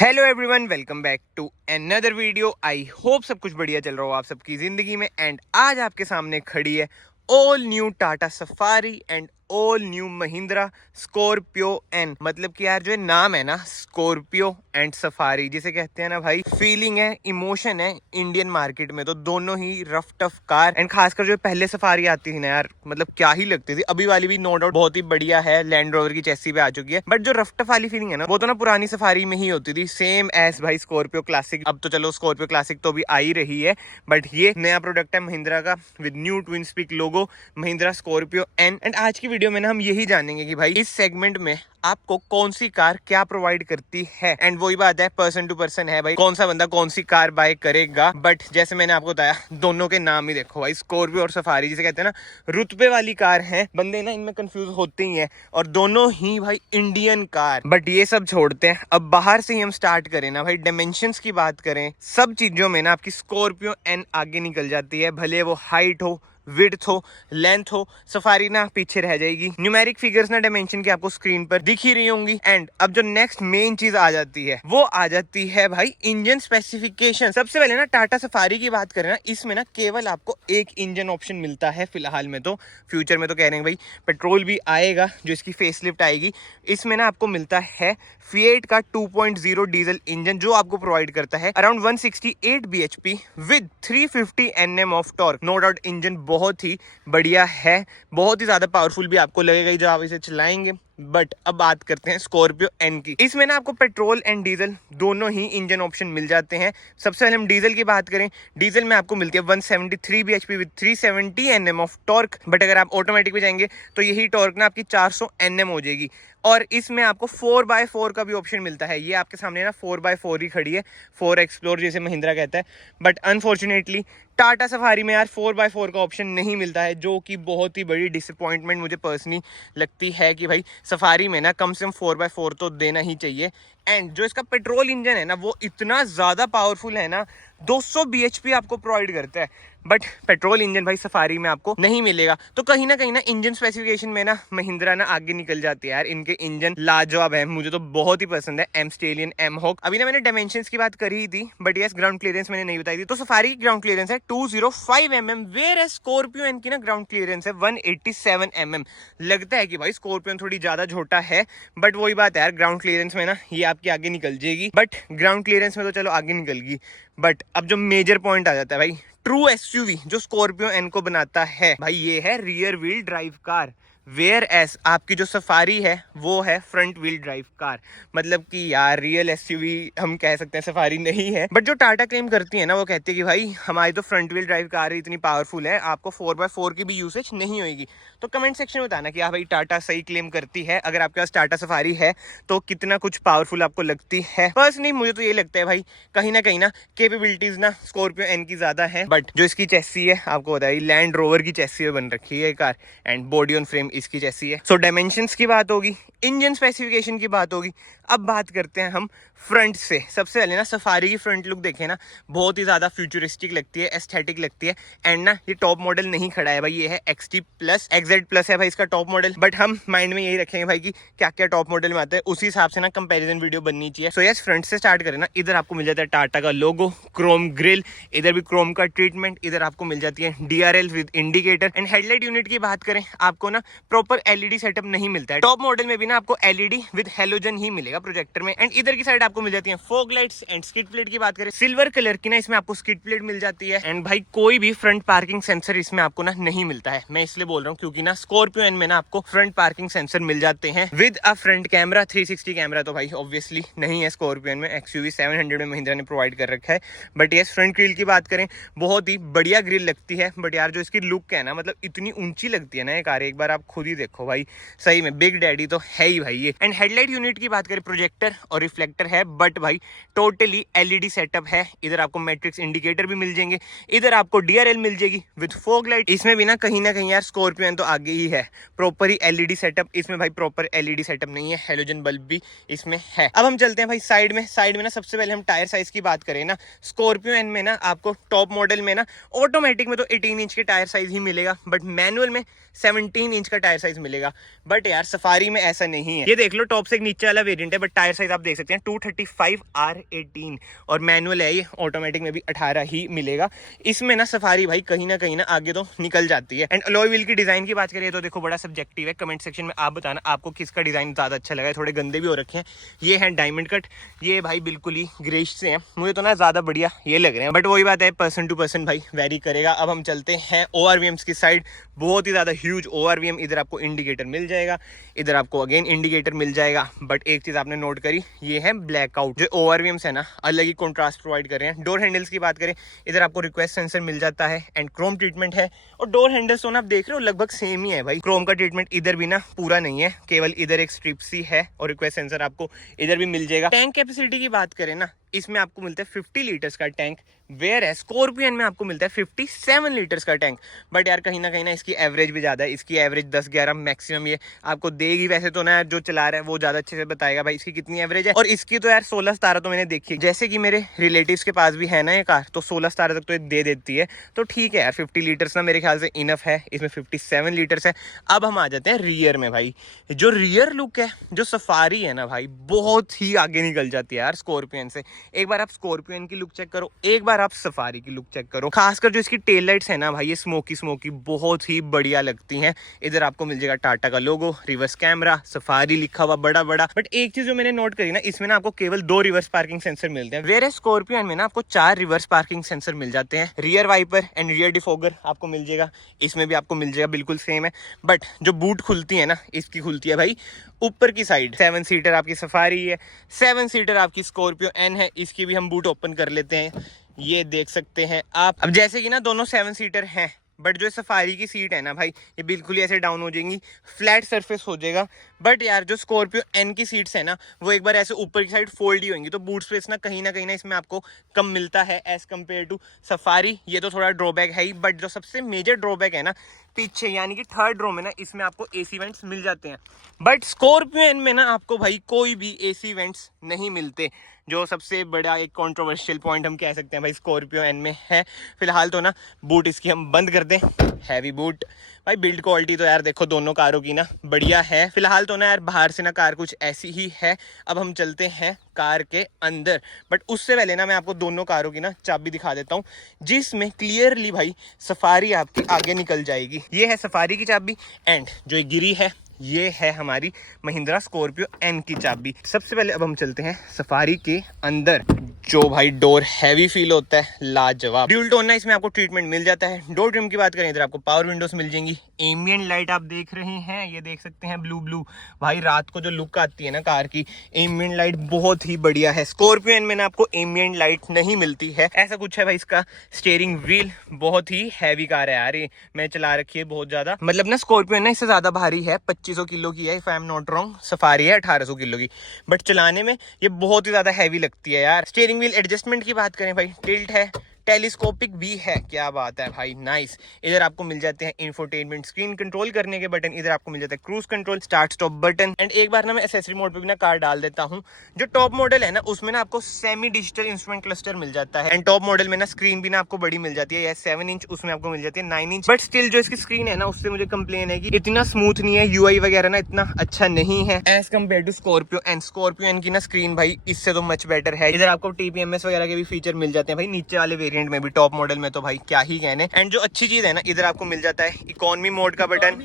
Hello everyone, welcome back to another video. I hope सब कुछ बढ़िया चल रहा हो आप सबकी ज़िंदगी में। एंड आज आपके सामने खड़ी है all new Tata Safari and all new Mahindra Scorpio N. मतलब कि यार जो नाम है ना स्कॉर्पियो एंड सफारी, जिसे कहते हैं ना भाई, फीलिंग है, इमोशन है इंडियन मार्केट में। तो दोनों ही रफ टफ कार। एंड खासकर जो पहले सफारी आती थी ना यार, मतलब क्या ही लगती थी। अभी वाली भी नो डाउट बहुत ही बढ़िया है, लैंड रोवर की चेसी पे आ चुकी है। बट जो रफ टफ वाली फीलिंग है ना, वो तो ना पुरानी सफारी में ही होती थी, सेम एज भाई स्कॉर्पियो क्लासिक। अब तो चलो स्कॉर्पियो क्लासिक तो भी आ ही रही है, बट ये नया प्रोडक्ट है महिंद्रा का विद न्यू ट्विन स्पीक logo, Mahindra Scorpio N. And आज की वीडियो में ना हम यही जानेंगे कि भाई इस सेगमेंट में आपको कौन सी कार क्या प्रोवाइड करती है। एंड वही बात है, पर्सन टू पर्सन है भाई, कौन सा बंदा कौन सी कार बाय करेगा। बट जैसे मैंने आपको बताया, दोनों के नाम ही देखो भाई, स्कॉर्पियो और सफारी, जिसे कहते हैं ना रुतबे वाली कार है। बंदे ना इनमें कंफ्यूज होते ही हैं, और दोनों ही भाई इंडियन कार। बट ये सब छोड़ते हैं, अब बाहर से ही हम स्टार्ट करें ना भाई, डायमेंशंस की बात करें, सब चीजों में ना आपकी स्कॉर्पियो एन आगे निकल जाती है। भले वो हाइट हो, विड्थ हो, लेंथ हो, सफारी ना पीछे रह जाएगी। न्यूमेरिक फिगर्स ना डायमेंशन की आपको स्क्रीन पर दिख ही रही होंगी। एंड अब जो नेक्स्ट मेन चीज आ जाती है, वो आ जाती है भाई इंजन स्पेसिफिकेशन। सबसे पहले ना टाटा सफारी की बात करें ना, इसमें ना केवल आपको एक इंजन ऑप्शन मिलता है फिलहाल में। तो फ्यूचर में तो कह रहे हैं भाई पेट्रोल भी आएगा, जो इसकी फेसलिफ्ट आएगी। इसमें ना आपको मिलता है फिएट का 2.0 डीजल इंजन, जो आपको प्रोवाइड करता है around 168 bhp with 350 Nm of torque. No doubt engine बहुत ही बढ़िया है, बहुत ही ज्यादा पावरफुल भी आपको लगेगा जब आप इसे चलाएंगे। बट अब बात करते हैं स्कॉर्पियो एन की। इसमें ना आपको पेट्रोल एंड डीजल दोनों ही इंजन ऑप्शन मिल जाते हैं। सबसे पहले हम डीजल की बात करें, डीजल में आपको मिलती है 173 bhp with 370 Nm of torque. But अगर आप ऑटोमेटिक में जाएंगे तो यही टॉर्क ना आपकी 400 Nm हो जाएगी। और इसमें आपको 4x4 का भी ऑप्शन मिलता है। ये आपके सामने ना 4x4 ही खड़ी है, 4 एक्सप्लोर जैसे महिंद्रा कहता है। बट अनफॉर्चुनेटली टाटा सफारी में यार 4x4 का ऑप्शन नहीं मिलता है, जो कि बहुत ही बड़ी डिसअपॉइंटमेंट मुझे पर्सनली लगती है कि भाई सफारी में ना कम से कम 4x4 तो देना ही चाहिए। एंड जो इसका पेट्रोल इंजन है ना, वो इतना ज़्यादा पावरफुल है ना, 200 bhp आपको प्रोवाइड करता है। बट पेट्रोल इंजन भाई सफारी में आपको नहीं मिलेगा। तो कहीं ना इंजन स्पेसिफिकेशन में ना महिंद्रा ना आगे निकल जाती है यार। इनके इंजन लाजवाब है, मुझे तो बहुत ही पसंद है, एम स्टेलियन, एम हॉक। अभी ना मैंने डायमेंशंस की बात करी थी, बट यस ग्राउंड क्लियरेंस मैंने नहीं बताई थी। तो सफारी की ग्राउंड क्लियरेंस है 205 mm, वेयर है स्कॉर्पियो एन की ना ग्राउंड क्लियरेंस है 187 mm। लगता है कि भाई स्कॉर्पियो थोड़ी ज्यादा छोटा है, बट वही बात है यार, ग्राउंड क्लियरेंस में ना ये आपकी आगे निकल जाएगी। बट ग्राउंड क्लियरेंस में तो चलो आगे निकल गई। बट अब जो मेजर पॉइंट आ जाता है भाई, ट्रू एसयूवी जो स्कॉर्पियो एन को बनाता है भाई, ये है rear wheel drive car. Whereas आपकी जो सफारी है वो है फ्रंट व्हील ड्राइव कार। मतलब कि यार रियल एसयूवी हम कह सकते हैं, सफारी नहीं है। बट जो टाटा क्लेम करती है ना, वो कहती है कि भाई हमारी तो फ्रंट व्हील ड्राइव कार इतनी पावरफुल है, आपको 4x4 की भी यूसेज नहीं होगी। तो कमेंट सेक्शन में बताना कि हाँ भाई टाटा सही क्लेम करती है। अगर आपके पास टाटा सफारी है तो कितना कुछ पावरफुल आपको लगती है। पर्सनली मुझे तो ये लगता है भाई, कहीं ना कैपेबिलिटीज ना स्कॉर्पियो एन की ज्यादा है। बट जो इसकी चेसी है, आपको बताइए लैंड रोवर की चेसी में बन रखी है car, and body on frame इसकी जैसी है। सो डायमेंशंस की बात होगी, इंजन स्पेसिफिकेशन की बात होगी। अब बात करते हैं हम फ्रंट से। सबसे पहले ना सफारी की फ्रंट लुक देखें ना, बहुत ही ज्यादा फ्यूचरिस्टिक लगती है, एस्थेटिक लगती है। एंड ना ये टॉप मॉडल नहीं खड़ा है भाई, ये है XT प्लस, XZ प्लस है भाई इसका टॉप मॉडल। बट हम माइंड में यही रखेंगे भाई कि क्या क्या टॉप मॉडल में आता है, उसी हिसाब से ना कंपैरिजन वीडियो बननी चाहिए। सो यस, फ्रंट से स्टार्ट करें ना, इधर आपको मिल जाता है टाटा का लोगो, क्रोम ग्रिल, इधर भी क्रोम का ट्रीटमेंट, इधर आपको मिल जाती है DRL with indicator. And headlight unit की बात करें, आपको ना प्रॉपर LED सेटअप नहीं मिलता है। टॉप मॉडल में भी ना आपको LED विद हेलोजन ही मिलेगा प्रोजेक्टर में। एंड इधर की साइड आपको मिल जाती है fog lights. And skid plate की बात करें, सिल्वर कलर की ना इसमें आपको स्किड प्लेट मिल जाती है। एंड भाई कोई भी फ्रंट पार्किंग सेंसर इसमें आपको ना नहीं मिलता है। मैं इसलिए बोल रहा हूँ क्योंकि ना स्कॉर्पियो एन में ना आपको फ्रंट पार्किंग सेंसर मिल जाते हैं with a front camera. 360 camera तो भाई ऑब्वियसली नहीं है स्कॉर्पियो एन में, XUV 700 में महिंद्रा ने प्रोवाइड कर रखा है। बट ये फ्रंट ग्रिल की बात करें, बहुत ही बढ़िया ग्रिल लगती है। बट यार जो इसकी लुक है ना, मतलब इतनी ऊंची लगती है ना ये कार, एक बार आप खुद ही देखो भाई, सही में बिग डैडी तो है ही भाई ये। एंड हेडलाइट यूनिट की बात करें, प्रोजेक्टर और रिफ्लेक्टर है, बट भाई टोटली LED सेटअप है। इधर आपको मैट्रिक्स इंडिकेटर भी मिल जाएंगे, इधर आपको DRL मिल जाएगी विद फॉग लाइट। इसमें भी ना कहीं यार स्कॉर्पियो तो आगे ही है, प्रॉपर ही LED सेटअप। इसमें भाई प्रॉपर LED सेटअप नहीं है, हेलोजन बल्ब भी इसमें है। अब हम चलते हैं भाई साइड में। साइड में ना सबसे पहले हम टायर साइज की बात करें ना, स्कॉर्पियो एन में ना आपको टॉप मॉडल में ना ऑटोमेटिक में तो 18 इंच के टायर साइज ही मिलेगा, बट मैनुअल में 17 इंच का टायर साइज मिलेगा। बट यार सफारी में ऐसा नहीं है। ये देख लो टॉप से एक नीचे वाला वेरिएंट है, बट टायर साइज आप देख सकते हैं 235R18 और मैनुअल है ये, ऑटोमेटिक में भी 18 ही मिलेगा। इसमें ना सफारी भाई कहीं ना आगे तो निकल जाती है। एंड अलॉय व्हील की डिजाइन की बात करें तो देखो बड़ा सब्जेक्टिव है। कमेंट सेक्शन में आप बताना आपको किसका डिजाइन ज्यादा अच्छा लगा है। थोड़े गंदे भी हो रखे हैं। ये है डायमंड कट, ये भाई बिल्कुल ही ग्रेश से हैं। मुझे तो ना ज्यादा बढ़िया ये लग रहे हैं, बट वही बात है पर्सन टू पर्सन भाई वेरी करेगा। अब हम चलते हैं ORVMs की साइड। बहुत ही ज्यादा ह्यूज ORVM। इधर आपको इंडिकेटर मिल जाएगा, इधर आपको अगेन इंडिकेटर मिल जाएगा। बट एक चीज आपने नोट करी, ये है ब्लैकआउट। जो ORVMs है ना अलग ही कॉन्ट्रास्ट प्रोवाइड कर रहे हैं। डोर हैंडल्स की बात करें, इधर आपको रिक्वेस्ट सेंसर मिल जाता है एंड क्रोम ट्रीटमेंट है। और डोर हैंडल्स तो ना आप देख रहे हो लगभग सेम ही है भाई। क्रोम का ट्रीटमेंट इधर भी ना पूरा नहीं है, केवल इधर एक स्ट्रिप सी है और रिक्वेस्ट सेंसर आपको इधर भी मिल जाएगा। टैंक कैपेसिटी की बात करें ना, इसमें आपको मिलता है 50 लीटर्स का टैंक, वेयर है स्कॉर्पियन में आपको मिलता है 57 लीटर्स का टैंक। बट यार कहीं ना इसकी एवरेज भी ज्यादा है। इसकी एवरेज 10-11 मैक्सिमम ये आपको देगी। वैसे तो ना यार जो चला रहा है वो ज्यादा अच्छे से बताएगा भाई इसकी कितनी एवरेज है। और इसकी तो यार 16-17 तो मैंने देखी, जैसे कि मेरे रिलेटिव्स के पास भी है ना ये कार, तो 16-17 तक तो ये दे देती है। तो ठीक है यार 50 लीटर्स ना मेरे ख्याल से इनफ है। इसमें 57 लीटर्स है। अब हम आ जाते हैं रियर में भाई। जो रियर लुक है, जो सफारी है ना भाई, बहुत ही आगे निकल जाती है यार स्कॉर्पियन से। एक बार आप स्कॉर्पियन की लुक चेक करो, एक बार आप सफारी की लुक चेक करो। खासकर जो इसकी टेल लाइट्स है ना भाई, ये स्मोकी बहुत ही बढ़िया लगती हैं। इधर आपको मिल जाएगा टाटा का लोगो, रिवर्स कैमरा, सफारी लिखा हुआ बड़ा। बट एक चीज जो मैंने नोट करी ना, इसमें ना आपको केवल 2 रिवर्स पार्किंग सेंसर मिलते हैं। वेयर स्कॉर्पियन में ना आपको 4 रिवर्स पार्किंग सेंसर मिल जाते हैं। Rear wiper and rear defogger आपको मिल जाएगा, इसमें भी आपको मिल जाएगा, बिल्कुल सेम है। बट जो बूट खुलती है ना, इसकी खुलती है भाई ऊपर की साइड। 7 सीटर आपकी सफारी है, 7 सीटर आपकी स्कॉर्पियो एन है। इसकी भी हम बूट ओपन कर लेते हैं, ये देख सकते हैं आप। अब जैसे कि ना दोनों 7 सीटर हैं, बट जो सफारी की सीट है ना भाई, ये बिल्कुल ही ऐसे डाउन हो जाएंगी, फ्लैट सरफेस हो जाएगा। बट यार जो स्कॉर्पियो एन की सीट्स है ना, वो एक बार ऐसे ऊपर की साइड फोल्ड ही होंगी, तो बूट स्पेस ना कहीं ना इसमें आपको कम मिलता है एज कम्पेयर टू सफारी। ये तो थोड़ा ड्रॉबैक है ही। बट जो सबसे मेजर ड्रॉबैक है ना, पीछे यानी कि थर्ड रो में ना, इसमें आपको AC वेंट्स मिल जाते हैं। बट स्कॉर्पियो एन में ना आपको भाई कोई भी AC वेंट्स नहीं मिलते, जो सबसे बड़ा एक कंट्रोवर्शियल पॉइंट हम कह सकते हैं भाई स्कॉर्पियो एन में है। फिलहाल तो ना बूट इसकी हम बंद कर दें, हैवी बूट। भाई बिल्ड क्वालिटी तो यार देखो दोनों कारों की ना बढ़िया है। फिलहाल तो ना यार बाहर से ना कार कुछ ऐसी ही है। अब हम चलते हैं कार के अंदर, बट उससे पहले ना मैं आपको दोनों कारों की ना चाबी दिखा देता हूँ, जिसमें क्लियरली भाई सफारी आपकी आगे निकल जाएगी। ये है सफारी की चाबी एंड जो ये गिरी है, ये है हमारी महिंद्रा स्कॉर्पियो एन की चाबी। सबसे पहले अब हम चलते हैं सफारी के अंदर। जो भाई डोर हैवी फील होता है, लाजवाब। ड्यूल टोन ना इसमें आपको ट्रीटमेंट मिल जाता है। डोर ट्रिम की बात करें, इधर आपको पावर विंडोज मिल जाएंगी। एम्बिएंट लाइट आप देख रहे हैं, ये देख सकते हैं ब्लू भाई, रात को जो लुक आती है ना कार की, एम्बिएंट लाइट बहुत ही बढ़िया है। स्कॉर्पियो एन में ना आपको एम्बिएंट लाइट नहीं मिलती है। ऐसा कुछ है भाई। इसका स्टीयरिंग व्हील बहुत ही हैवी कार है यार, ये मैं चला रखी है बहुत ज्यादा। मतलब ना स्कॉर्पियो ना इससे ज्यादा भारी है, 2500 किलो की है if I am not wrong. Safari है 1800 किलो की, बट चलाने में ये बहुत ही ज्यादा हैवी लगती है यार। स्टीयरिंग व्हील एडजस्टमेंट की बात करें भाई, टिल्ट है, टेलीस्कोपिक भी है, क्या बात है भाई, नाइस। इधर आपको मिल जाते हैं इंफोटेनमेंट स्क्रीन कंट्रोल करने के बटन, इधर आपको मिल जाता है cruise control, start stop button. And एक बार ना मैं एसेसरी मोड पे भी ना कार डाल देता हूँ। जो टॉप मॉडल है ना, उसमें ना आपको सेमी डिजिटल इंस्ट्रूमेंट क्लस्टर मिल जाता है। एंड टॉप मॉडल में ना स्क्रीन भी ना आपको बड़ी मिल जाती है, 7 इंच, उसमें आपको मिल जाती है 9 इंच। बट स्टिल जो इसकी स्क्रीन है ना, उससे मुझे कंप्लेन है कि इतना स्मूथ नहीं है, UI वगैरह ना इतना अच्छा नहीं है as compare to Scorpio N. Scorpio N की ना स्क्रीन भाई इससे तो मच बेटर है। इधर आपको TPMS वगैरह के भी फीचर मिल जाते हैं भाई, नीचे वाले वेरिएंट में भी, टॉप मॉडल में तो भाई क्या ही कहने। एंड जो अच्छी चीज है ना, इधर आपको मिल जाता है इकोनॉमी मोड का बटन,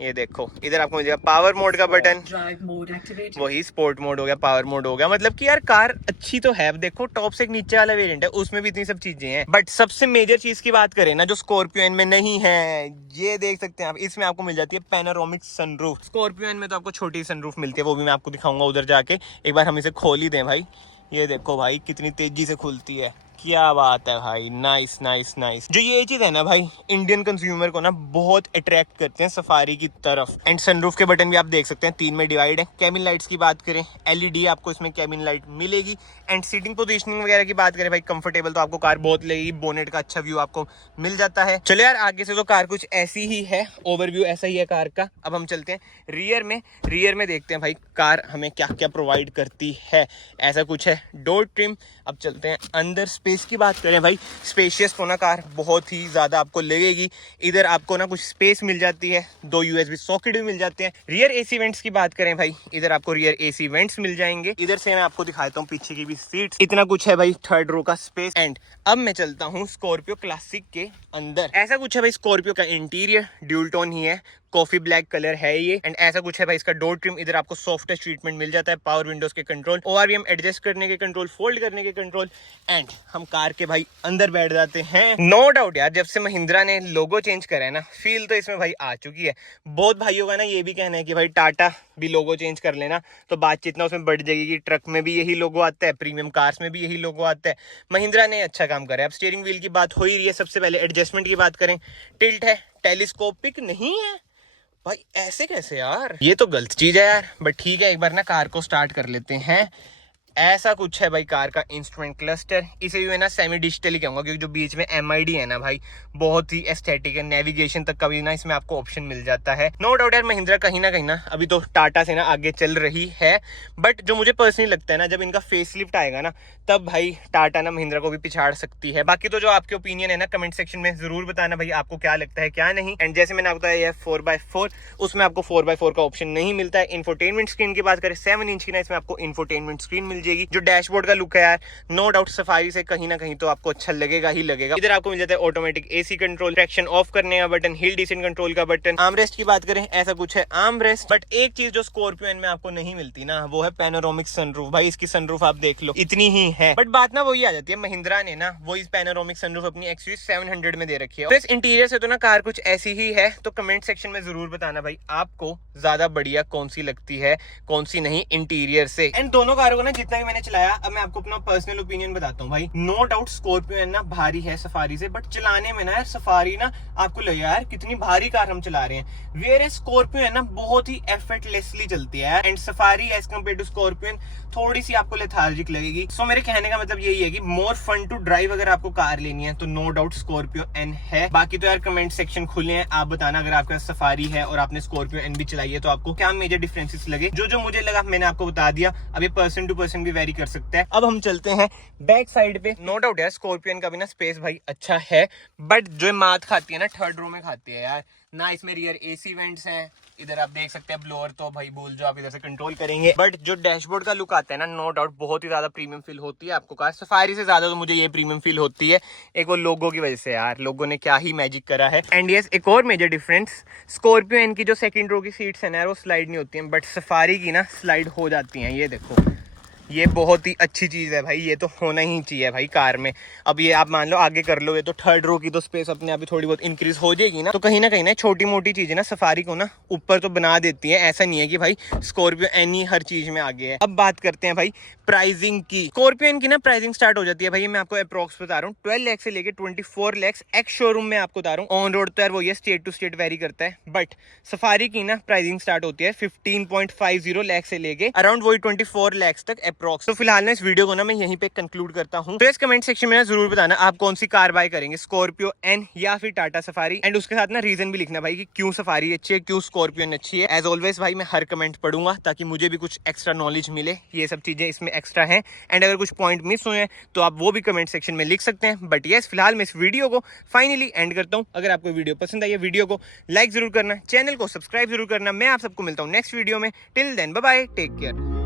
ये देखो। इधर आपको मिल जाएगा पावर मोड का बटन, वही स्पोर्ट मोड हो गया, पावर मोड हो गया। मतलब कि यार कार अच्छी तो है। देखो टॉप से एक नीचे वाला वेरिएंट है, उसमें भी इतनी सब चीजें हैं। बट सबसे मेजर चीज की बात करें ना, जो स्कॉर्पियो एन में नहीं है, ये देख सकते हैं आप, इसमें आपको मिल जाती है पैनोरामिक सनरूफ। स्कॉर्पियो एन में तो आपको छोटी सनरूफ मिलती है, वो भी मैं आपको दिखाऊंगा उधर जाके। एक बार हम इसे खोल ही दें भाई, ये देखो भाई कितनी तेजी से खुलती है, क्या बात है भाई, नाइस नाइस नाइस। जो ये चीज है ना भाई, इंडियन कंज्यूमर को ना बहुत अट्रैक्ट करते हैं सफारी की तरफ। एंड सनरूफ के बटन भी आप देख सकते हैं 3 में डिवाइड है। कैबिन लाइट्स की बात करें, LED आपको इसमें कैबिन लाइट मिलेगी। एंड सीटिंग पोजीशनिंग वगैरह की बात करें भाई, कंफर्टेबल तो आपको कार बहुत लगेगी। बोनेट का अच्छा व्यू आपको मिल जाता है। चलो यार आगे से तो कार कुछ ऐसी ही है, ओवरव्यू ऐसा ही है कार का। अब हम चलते हैं रियर में देखते हैं भाई कार हमें क्या क्या प्रोवाइड करती है। ऐसा कुछ है डोर ट्रिम। अब चलते हैं अंदर स्पेस व्हील्स की बात करें भाई, स्पेशियस तो ना कार बहुत ही ज़्यादा आपको लगेगी। इधर आपको ना कुछ स्पेस मिल जाती है, 2 USB सॉकेट भी मिल जाते हैं। रियर AC वेंट्स की बात करें भाई, इधर आपको रियर AC वेंट्स मिल जाएंगे। इधर से मैं आपको दिखाता हूँ पीछे की भी सीट, इतना कुछ है भाई थर्ड रो का स्पेस। एंड अब मैं चलता हूँ स्कॉर्पियो क्लासिक के अंदर। ऐसा कुछ है भाई स्कॉर्पियो का इंटीरियर, ड्यूल टोन ही है, कॉफी ब्लैक कलर है ये। एंड ऐसा कुछ है भाई इसका डोर ट्रिम, इधर आपको सॉफ्ट टच ट्रीटमेंट मिल जाता है, पावर विंडोज के कंट्रोल, ORVM एडजस्ट करने के कंट्रोल, फोल्ड करने के कंट्रोल। एंड हम कार के भाई अंदर बैठ जाते हैं। नो डाउट यार, जब से महिंद्रा ने लोगो चेंज करा है ना, फील तो इसमें भाई आ चुकी है। बहुत भाइयों का ना ये भी कहना है कि भाई टाटा भी लोगो चेंज कर लेना तो बातचीत ना उसमें बढ़ जाएगी कि ट्रक में भी यही लोगो आता है, प्रीमियम कार्स में भी यही लोगो आता है। महिंद्रा ने अच्छा काम करा है। अब स्टीयरिंग व्हील की बात हो ही रही है, सबसे पहले एडजस्टमेंट की बात करें, टिल्ट है, टेलीस्कोपिक नहीं है भाई। ऐसे कैसे यार, ये तो गलत चीज है यार। बट ठीक है, एक बार ना कार को स्टार्ट कर लेते हैं। ऐसा कुछ है भाई कार का इंस्ट्रूमेंट क्लस्टर, इसे भी मैं ना सेमी डिजिटल ही कहूंगा, क्योंकि जो बीच में MID है ना भाई, बहुत ही एस्थेटिक है। नेविगेशन तक का भी ना इसमें आपको ऑप्शन मिल जाता है। नो डाउट यार, महिंद्रा कहीं ना अभी तो टाटा से ना आगे चल रही है। बट जो मुझे पर्सनली लगता है ना, जब इनका फेस लिफ्ट आएगा ना, तब भाई टाटा ना महिंद्रा को भी पिछाड़ सकती है। बाकी तो जो आपके ओपिनियन है ना, कमेंट सेक्शन में जरूर बताना भाई, आपको क्या लगता है क्या नहीं। एंड जैसे मैंने आपको बताया 4x4, उसमें आपको 4x4 का ऑप्शन नहीं मिलता है। इंफोटेनमेंट स्क्रीन की बात करें, 7 इंच की ना इसमें आपको इंफोटेनमेंट स्क्रीन मिल जाएगी। जो डैशबोर्ड का लुक है यार, नो डाउट सफारी से कहीं ना कहीं तो आपको अच्छा लगेगा ही लगेगा। इधर आपको मिल जाता है automatic AC control, traction of करने का बटन, हिल डिसेंट कंट्रोल का बटन। आर्मरेस्ट की बात करें, ऐसा कुछ है आर्मरेस्ट। बट एक चीज जो स्कॉर्पियो एन में आपको नहीं मिलती ना, वो है पैनोरामिक सनरूफ। भाई इसकी सनरूफ आप देख लो, इतनी ही है। बट बात ना वही आ जाती है, महिंद्रा ने ना वो इस पैनोरामिक सनरूफ अपनी XUV 700 में दे रखी है। तो इस इंटीरियर से तो ना कार कुछ ऐसी ही है। तो कमेंट सेक्शन में जरूर बताना भाई, आपको ज्यादा बढ़िया कौन सी लगती है, कौन सी नहीं इंटीरियर से। एंड दोनों कारों को ना जितना भी मैंने चलाया, अब मैं आपको अपना पर्सनल ओपिनियन बताता हूँ भाई। नो डाउट स्कॉर्पियो है ना भारी है सफारी से, बट चलाने में ना यार सफारी ना आपको लगे यार कितनी भारी कार हम चला रहे हैं। वेयर स्कॉर्पियो है ना बहुत ही एफर्टलेसली चलती है यार। And Safari as compare to Scorpio थोड़ी सी आपको लेथार्जिक लगेगी। सो मेरे कहने का मतलब यही है कि मोर फन टू ड्राइव अगर आपको कार लेनी है तो नो डाउट स्कॉर्पियो एन है। बाकी तो यार कमेंट सेक्शन खुले हैं, आप बताना अगर आपका सफारी है और आपने स्कॉर्पियो एन भी चलाई है तो आपको क्या मेजर डिफरेंसेस लगे। जो मुझे लगा मैंने आपको बता दिया। अब ये पर्सन टू पर्सन भी वेरी कर सकता है। अब हम चलते हैं बैक साइड पे। नो डाउट यार स्कॉर्पियन का भी ना स्पेस भाई अच्छा है, बट जो मात खाती है ना थर्ड रो में खाती है यार। ना इसमें रियर AC वेंट्स हैं, इधर आप देख सकते हैं ब्लोअर तो भाई भूल जो आप इधर से कंट्रोल करेंगे। बट जो डैशबोर्ड का लुक आता है ना, नो डाउट बहुत ही ज्यादा प्रीमियम फील होती है आपको कार। सफारी से ज्यादा तो मुझे ये प्रीमियम फील होती है, एक वो लोगो की वजह से यार। लोगो ने क्या ही मैजिक करा है। एंड यस, एक और मेजर डिफरेंस, स्कॉर्पियो इनकी जो सेकंड रो की सीट्स है ना वो स्लाइड नहीं होती हैं, बट सफारी की ना स्लाइड हो जाती हैं। ये देखो, ये बहुत ही अच्छी चीज़ है भाई, ये तो होना ही चाहिए भाई कार में। अब ये आप मान लो आगे कर लो, ये तो थर्ड रो की तो स्पेस अपने आप ही थोड़ी बहुत इंक्रीज हो जाएगी ना। तो कहीं ना छोटी मोटी चीजें ना सफारी को ना ऊपर तो बना देती है। ऐसा नहीं है कि भाई स्कॉर्पियो एन ही हर चीज में आगे है। अब बात करते हैं भाई प्राइसिंग की। स्कॉर्पियो एन की ना प्राइसिंग स्टार्ट हो जाती है भाई, मैं आपको अप्रॉक्स बता रहा हूँ 12 लाख से लेके 24 लाख एक्स शोरूम में आपको बता रहा हूँ। ऑन रोड तो यार वो ये स्टेट टू स्टेट वेरी करता है, बट सफारी की ना प्राइसिंग स्टार्ट होती है 15.50 लाख से लेके अराउंड वही 24 लाख तक अप्रॉक्स। तो फिलहाल इस वीडियो को ना मैं यहीं पे कंक्लूड करता हूँ। तो इस कमेंट सेक्शन में ना जरूर बताना आप कौन सी कार बाय करेंगे, स्कॉर्पियो एन या फिर टाटा सफारी। एंड उसके साथ ना रीजन भी लिखना भाई कि क्यों सफारी अच्छी है, क्यों स्कॉर्पियो एन अच्छी है। एज ऑलवेज भाई मैं हर कमेंट पढ़ूंगा ताकि मुझे भी कुछ एक्स्ट्रा नॉलेज मिले। ये सब चीजें इसमें एक्स्ट्रा हैं। एंड अगर कुछ पॉइंट मिस हुए हैं तो आप वो भी कमेंट सेक्शन में लिख सकते हैं। बट यस, फिलहाल मैं इस वीडियो को फाइनली एंड करता हूँ। अगर आपको वीडियो पसंद आई है, वीडियो को लाइक जरूर करना, चैनल को सब्सक्राइब जरूर करना। मैं आप सबको मिलता हूँ नेक्स्ट वीडियो में। Till then bye bye, take care.